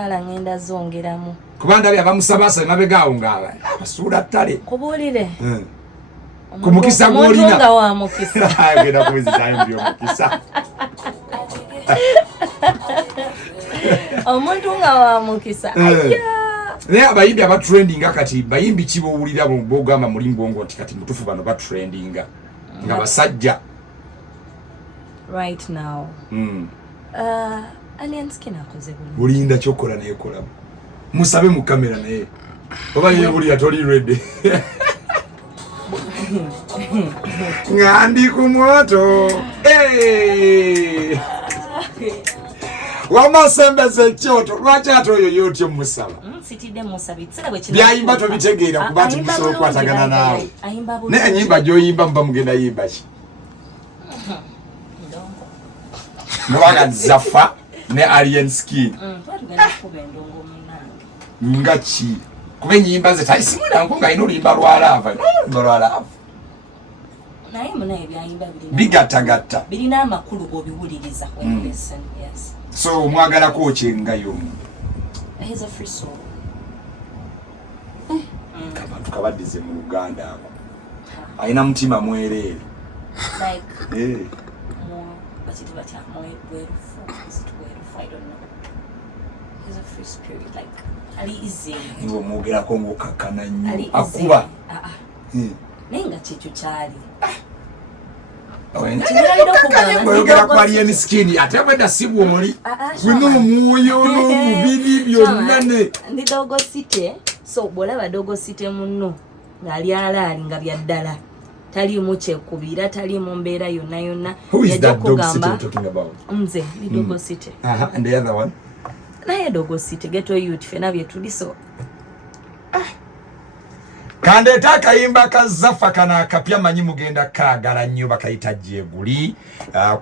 ala ngenda zongeramu kubanda bya bamusabasa mabegaawo ngaba basula ttale kubulire ku mukisa gwolina omuntu nga wa mukisa agenda kubizitayo mbyo mukisa omuntu nga wa mukisa naye abayimbi abatrendinga kati bayimbi kibowulira bogamba muli mbongo nti kati mutufu bano batrendinga nga basajja right now alien skin akoze bulinda chokola naye kola musabe mu kamera naye oba yeye buli atoli ready ngandi ku moto wama sembeze kyoto lwachi atoyo yotyo musaba sitide musabitsira bwe kino byayimba to bitegeera kubati biso kwatagana nawe ne enyimba joyimba mba mugenda yimba ki mwaga zafa ne alien skin ngachi kube nyimba ze taisimuna nkunga ino limba lwalava naye munaye byayimba bigatagatta birina amakulu gobiwuliriza when listen yes so mwagala ko chengayo he's a free soul kama tukabadize mu Uganda ako aina mtima mwerere like I don't know. He's a free spirit, like Ali easy. Ngo mugera ko ngo kakana nnyo akuba. Nenga chichu chali. Mugera kwa alien skin ate wenda sibu omuli. Wino muyo mubiri byonnane. Ndi dogo site so bolaba dogo site munno ngali alali nga byaddala. Tali muche kubira tali mu mbeera yonna yonna yaje kugamba talking about nze ni dogo city and the other one naye dogo city geto youth fena bye tuliso kande takayimba kazafa kana kapya manyi mugenda kagala nnyo bakayita jeguli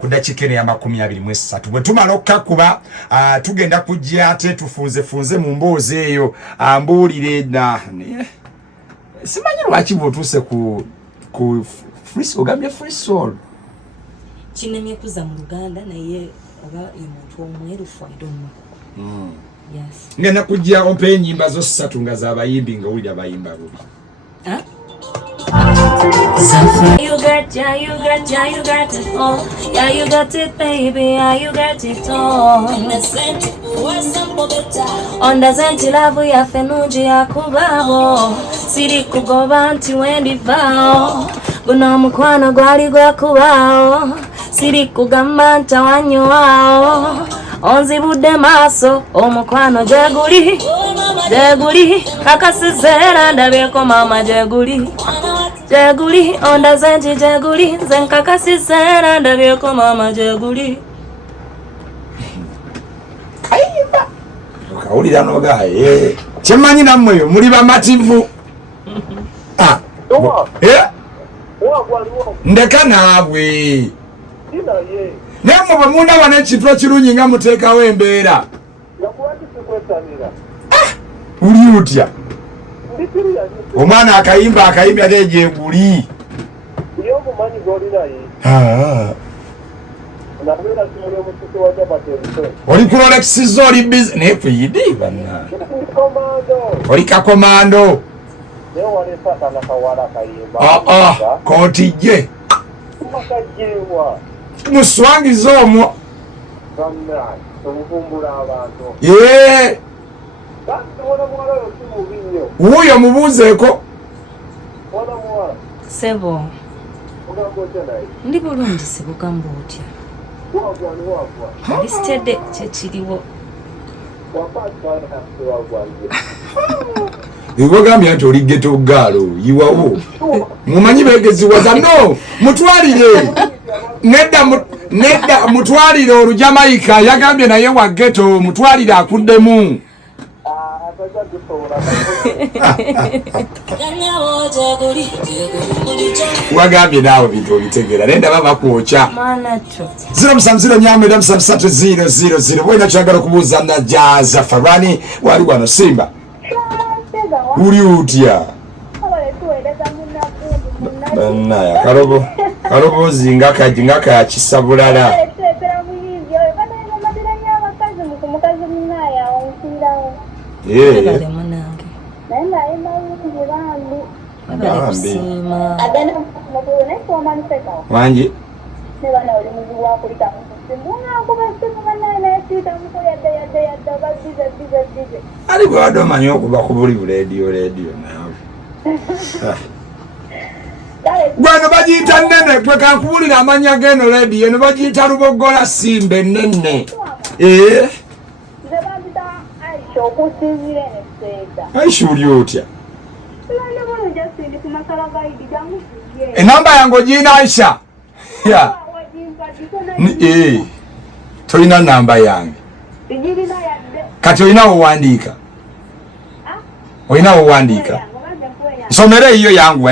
kudakikene ya 23 bwe tumala okukakuba tugenda kujja ate tufunze mu mboozi eyo ambuulire na simanyi lwaki bwotuse ku free soul gambye free soul chinemye kuza mu Uganda naye oba omuntu omwerufu I don't know yes ngena kujja ompe nyimba zo 3 nga za bayimbi nga uli abayimba bubi you got it all yeah you got it baby yeah you got it all ondazenti love ya fenunji ya kubaho siri kugoba nti wendi vao guno mukwano gwali gwa kubaho siri kugamba ntawanyo wao onzibudde maaso omukwano jeguli akasizera ndabyeko mama jeguli ondazenti jeguli nze nkakasizera ndabyeko mama jeguli ayimba ukawulira nogaye kyemanyi nammwe muli bamativu ndeka naabwe nemwe bwe mundaba n'ekintu ekirungi nga muteekawo embeera uli utya omwana akayimba ate gyeguli oli ku Rolex oli busy naye kweyidi banna oli kakomando kootijje muswangiza omwo wuuyo mubuuzeeko sebo ndi bulungi sebugamba otya alisitedde kyekiriwo Igogambye nti oli ghetto gaalo yiwawo mumanyi begeziwaza no mutwalire nedda mutwalire olujamaika yagambye naye wa ghetto mutwalire akuddemu wagambye naawe bintu obitegeera naye ndaba bakwokya 070 bwena kyagala okubuuza najja zafarani wali wano simba uli utya banaya kalobozi ngaka ya kisabulala Bale munange. Nenda ina yingi bambi. Bale kusima. Agana mutune kwa maniseka. Wanji. Ne bana oli muzi wa kulika. Mbona ko basimu bana na sita mko ya bazize. Ali kwa ado manyo kuba kubuli radio nawe. Gweno bagiyita nene gwe kankubulira amanya geno radio ne bagiyita lubogola simbe nene. Aisha okusinzira neseta. Aisha uli otya? Lana bano jasindi kumasala gaidi jangu siye. Enamba yango jina Aisha. Ya. Toyina namba yange. Ijirina yadde. Kati oyina owandiika. Oyina owandiika. Somere iyo yangu.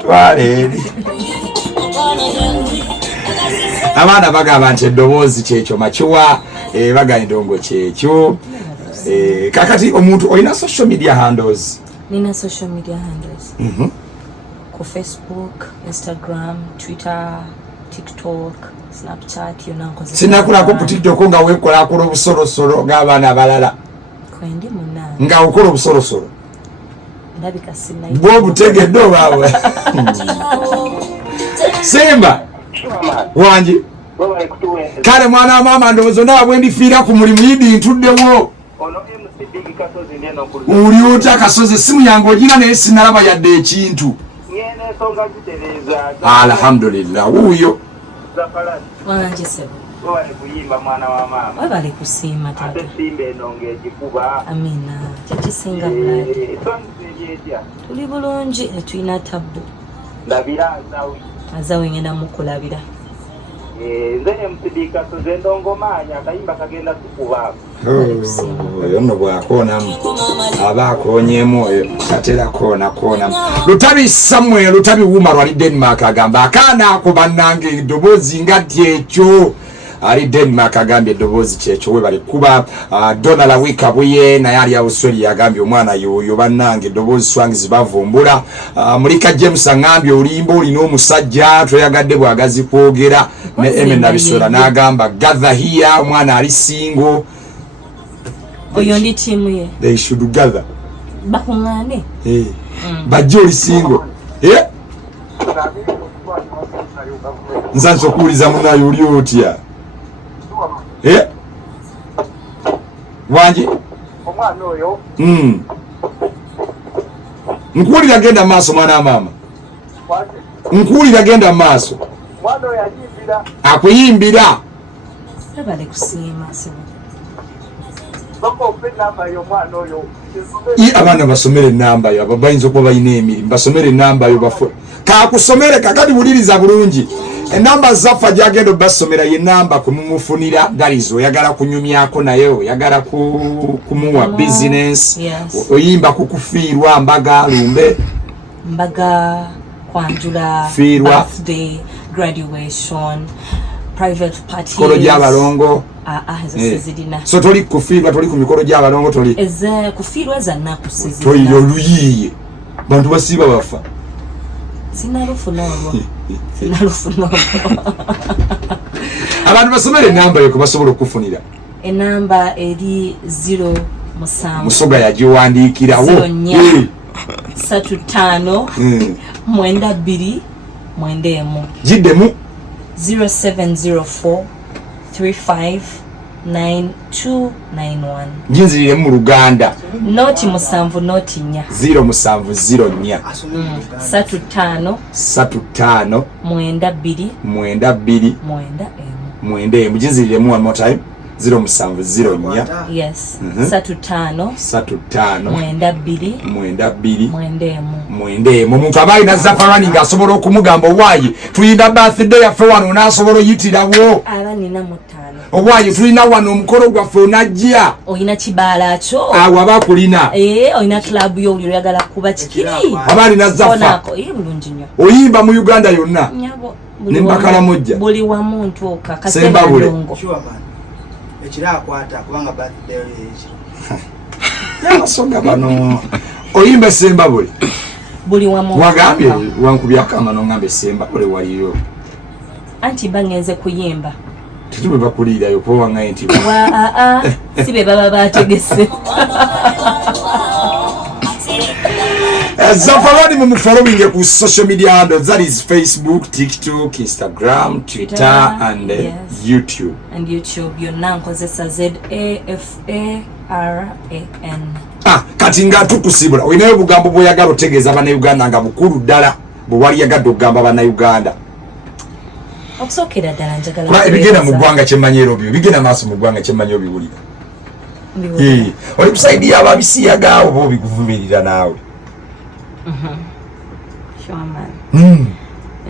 Twale. Abaana bagamba nti eddoboozi kyekyo makiwa baganye ndongo kyekyo. Kakati omuntu oyina social media handles? Nina social media handles. Ku Facebook, Instagram, Twitter, TikTok, Snapchat, yonankoze. Sinakulako ku TikTok nga wekola ku obusolosolo ng'abaana abalala. Kwendi munna. Nga ukola obusolosolo. Ndabika sinna. Bwo butegedde obaawe. Simba. Wanji. Kale mwana wa mama ndowooza nawe bwe ndifiira ku mulimu yidi ntuddewo. Uli otya Kasozi simu yange ogina naye sinalaba yadde ekintu. Alhamdulillah wuyo. Zafaran. Wanji sebo. Wale kuyimba mwana wa mama. Wabali kusima tata. Ate simbe enonge jikuba. Amina. Kyakisinga bulungi. Tuli bulungi tulina tabbu. Ndabira azawe ngenda mukulabira. Nze msidika Kasozi ndongo manya kayimba kagenda kukuba. Yonno bwakonamu abaakonyemu katera kona. Lutabi Samuel Lutabi Wuma lwali Denmark agamba akaana ako bannange eddoboozi nga tyekyo. Ali Denmark agambye eddoboozi kyekyo we bali kuba Donald Wikabuye naye ali Australia agambye omwana yoyo bannange eddoboozi swangizi bavumbula. Mulika James agambye olimba olina omusajja toyagadde bwagazi kwogera ne Emen Nabisola n'agamba gather here omwana ali single. Oyo ndi timu ye. They should gather. Bakungane. Bajjo oli single. Nzanso kuuliza munayo oli otya? Wanji? Omwana oyo. Nkuwulira genda maaso mwana wa mama. Nkuwulira genda maaso. Mwana oyo ayimbira. Akuyimbira. Bale kusiima sebo. Bako pe namba yo mwana oyo. Abaana basomere namba yo ababayinza okuba bayina emirimu basomere namba yo bafu. Kakusomere kakati buliriza bulungi. Enamba zaffa gyagenda basomera ye namba kumumufunira galizo oyagala kunyumyako naye oyagala kumuwa business. Oyimba kukufiirwa mbaga lumbe. Mbaga kwanjula birthday graduation private parties kolo gy'abalongo. So toli kufiirwa toli ku mikolo gy'abalongo toli. Eze kufiirwa za nnaku sizina. Toli oluyiye. Bantu basiiba bafa. Sinalufuno. Abantu basomere enamba yo kubasobola okufunira. Enamba eri 0 Musoga yagiwandiikirawo. 35 92 mwendemu. Jiddemu 0704 35 9291. Njinzirire mu Luganda. Noti musanvu noti nya. 0704 35 92 mwendemu. Njinzirire mu one more time. 0704 yes 35 mwendemu. Omuntu abaali na zafaran nga asobola okumugamba owaayi tulina birthday yaffe wano n'asobola oyitirawo. Abanina mutano. Owaayi tulina wano omukolo gwaffe onajja. Oyina kibaala kyo. Awo abakulina. Oyina club yo oli oyagala kuba kikiri. Abaali na zafa. Bulungi nnyo. Oyimba mu Uganda yonna. Nembakala mujja. Buli wamu ntuuka kasemba ndongo. Ekiri akwata kubanga birthday ekiri. Yamasonga bano. Oyimba semba buli. Buli wamu. Wagambye wankubya akama n'ongambe semba buli waliyo. Anti bangenze kuyimba. Tetube bakulira yo po wanga enti. Sibe baba bategese. Zafaran mu following ku social media handles, that is Facebook, TikTok, Instagram, Twitter and YouTube. And YouTube yonna nkozesa ZAFARAN. Kati nga tukusibula oyinayo bugambo bwoyagala otegeeza bannayuganda nga bukulu ddala bwe wali yagadde okugamba bannayuganda. Okusookera ddala njagala ebigenda mu ggwanga kyemmanyero byo bigenda maaso mu ggwanga kyemmanyi obiwulira. Oli kusaidiya ababisiyagaawo oba obikuvumirira naawe.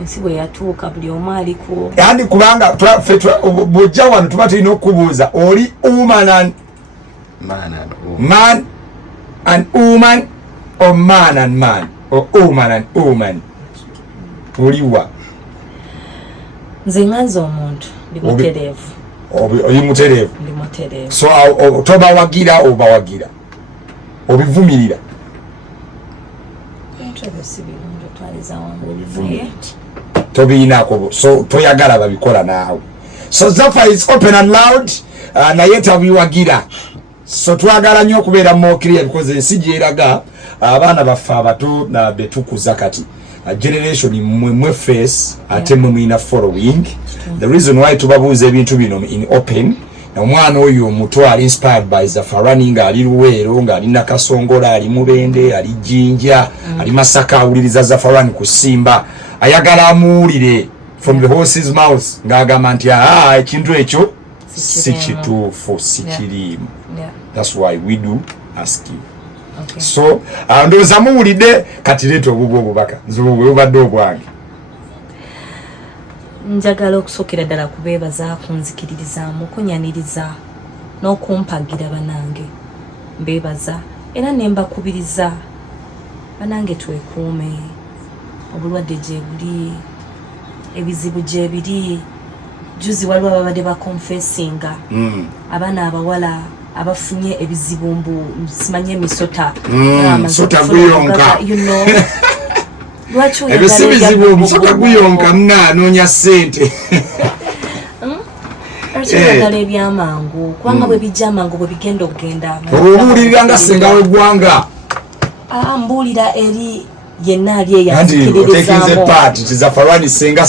Ensi bwe yatuuka buli omu aliko yani kubanga bw'ojja wano tuba tulina okubuuza oli woman and man and woman or man and man or woman and woman oliwa nze nganze omuntu ndi mutereevu oli mutereevu ndi mutereevu so tobawagira obawagira obivumirira tobiinako so toyagala babikola naawe so Zafa is open and loud naye tabiwagira so twagala nnyo okubeera more clear because ensi gyeraga abaana baffe abato betukuza kati generation mwe face ate mwe mwina following. The reason why tubabuuza ebintu bino in open omwana oyo omuto ali inspired by Zafaran nga ali Luweero nga ali Nakasongola ali Mubende ali Jinja ali Masaka awuliriza Zafaran ku Simba ayagala amuwulire from the horse's mouth ng'agamba nti ekintu ekyo si kituufu si kiriimu. That's why we do ask you. Okay. So ndowooza muwulidde kati leeta obubwo obubaka nzobwe obadde obwange. Njagala okusookera ddala kubeebaza kunzikiririzaamu kunyaniriza n'okumpagira banange mbeebaza era ne mbakubiriza banange twekuume obulwadde gye buli ebizibu gye biri juzi waliwo ababadde bakonfesinga abaana abawala abafunye ebizibu mbu simanye emisota sota guyonka ebisibizibu omusota guyonka mwanoonya ssente akyagala ebyamangu kubanga bwe bijja amangu bwe bigenda okugenda obuulirira nga senga w'eggwanga mbuulira eri yenna ali eyazikiririzaamu paati Zafaran senga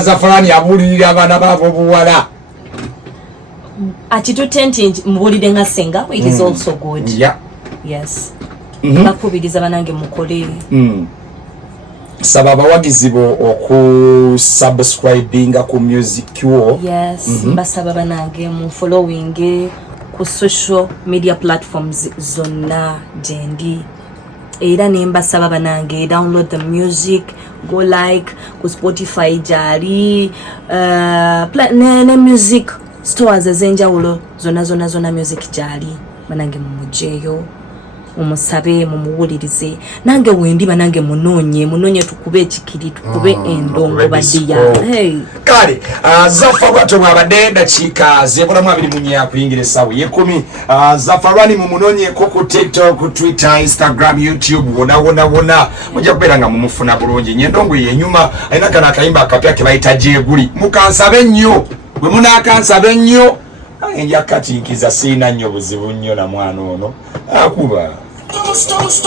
Zafaran abuulirira abaana baabo obuwala akitutte nti mbuulire nga senga it is also good. Yes. Bakubiriza banange mukole saba abawagizi bo okusubscribinga ku music yo. Yes. Basaba banange mu following ku social media platforms zonna gyendi era ne mbasaba banange download the music go like ku Spotify gyali ne music stores ezenjawulo zonna music gyali banange mumujeyo umusabe mumuwulirize nange wendi banange munoonye tukube ekikiri tukube endongo badiya kale Zafa bwato mwabadde dakiika zebulamu 24 kuyingira essaawa y'ekumi. Zafaran mumunoonyeko ku TikTok, Twitter, Instagram, YouTube wona mujja kubeera nga mumufuna bulungi. Nyendongo yenyuma alina kana akayimba akapya ke bayita gyeguli mukansabe nnyo bwe munaakansabe nnyo enja katinkiza siina nnyo buzibu nnyo na mwana ono akuba